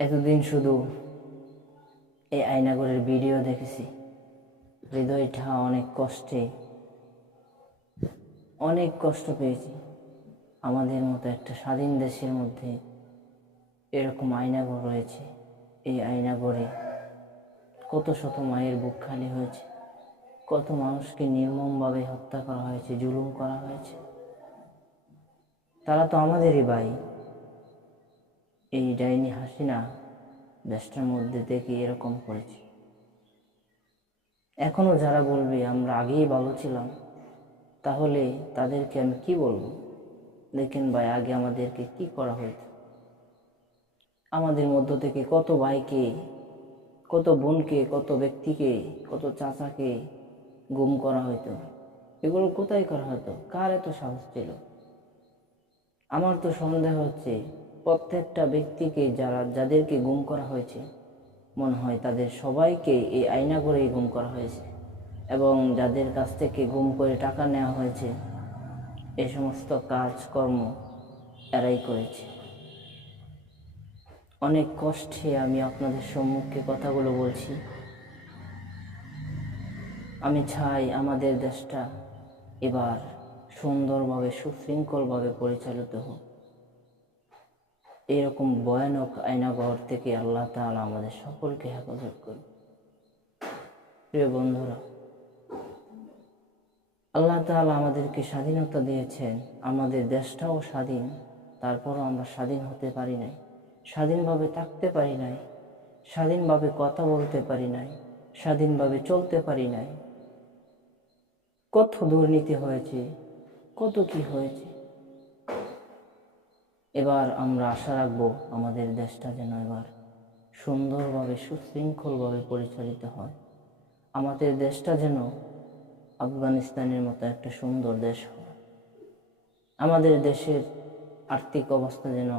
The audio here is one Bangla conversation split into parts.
এতদিন শুধু এই আয়নাঘরের ভিডিও দেখেছি, হৃদয়টা অনেক কষ্ট পেয়েছি। আমাদের মতো একটা স্বাধীন দেশের মধ্যে এরকম আয়নাঘর রয়েছে। এই আয়নাঘরে কত শত মায়ের বুক খালি হয়েছে, কত মানুষকে নির্মমভাবে হত্যা করা হয়েছে, জুলুম করা হয়েছে। তারা তো আমাদেরই ভাই। এই ডাইনি হাসিনা দেশটার মধ্যে থেকে এরকম করেছে। এখনো যারা বলবে আমরা আগেই ভালো ছিলাম, তাহলে তাদেরকে আমি কি বলবো? দেখেন ভাই, আগে আমাদেরকে কি করা হইতো। আমাদের মধ্য থেকে কত ভাইকে, কত বোনকে, কত ব্যক্তিকে, কত চাচাকে গুম করা হইতো। এগুলো কোথায় করা হতো? কার এত সাহস ছিল? আমার তো সন্দেহ হচ্ছে প্রত্যেকটা ব্যক্তিকে যাদেরকে গুম করা হয়েছে, মনে হয় তাদের সবাইকে এই আয়নাঘরেই গুম করা হয়েছে, এবং যাদের কাছ থেকে গুম করে টাকা নেওয়া হয়েছে এই সমস্ত কাজকর্ম এরাই করেছে। অনেক কষ্টে আমি আপনাদের সম্মুখে কথাগুলো বলছি। আমি চাই আমাদের দেশটা এবার সুন্দরভাবে, সুশৃঙ্খলভাবে পরিচালিত হোক। এরকম ভয়ানক আয়নাঘর থেকে আল্লাহ তাআলা আমাদের সকলকে হেফাজত করুন। প্রিয় বন্ধুরা, আল্লাহ তাআলা আমাদেরকে স্বাধীনতা দিয়েছেন, আমাদের দেশটাও স্বাধীন। তারপরও আমরা স্বাধীন হতে পারি নাই, স্বাধীনভাবে থাকতে পারি নাই, স্বাধীনভাবে কথা বলতে পারি নাই, স্বাধীনভাবে চলতে পারি নাই। কত দুর্নীতি হয়েছে, কত কি হয়েছে। এবার আমরা আশা রাখবো আমাদের দেশটা যেন এবার সুন্দরভাবে, সুশৃঙ্খলভাবে পরিচালিত হয়। আমাদের দেশটা যেন আফগানিস্তানের মতো একটা সুন্দর দেশ হয়। আমাদের দেশের আর্থিক অবস্থা যেন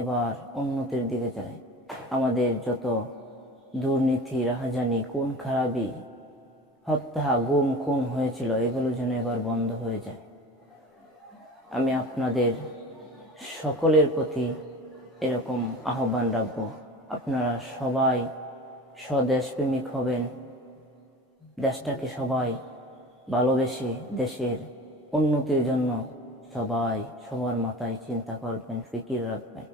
এবার উন্নতির দিকে যায়। আমাদের যত দুর্নীতি, রাহাজানি, খুন খারাপি, হত্যা, গুম, খুন হয়েছিল, এগুলো যেন এবার বন্ধ হয়ে যায়। আমি আপনাদের সকলের প্রতি এরকম আহ্বান রাখবো, আপনারা সবাই স্বদেশপ্রেমিক হবেন, দেশটাকে সবাই ভালোবেসে দেশের উন্নতির জন্য সবাই সবার মাথায় চিন্তা করবেন, ফিকির রাখবেন।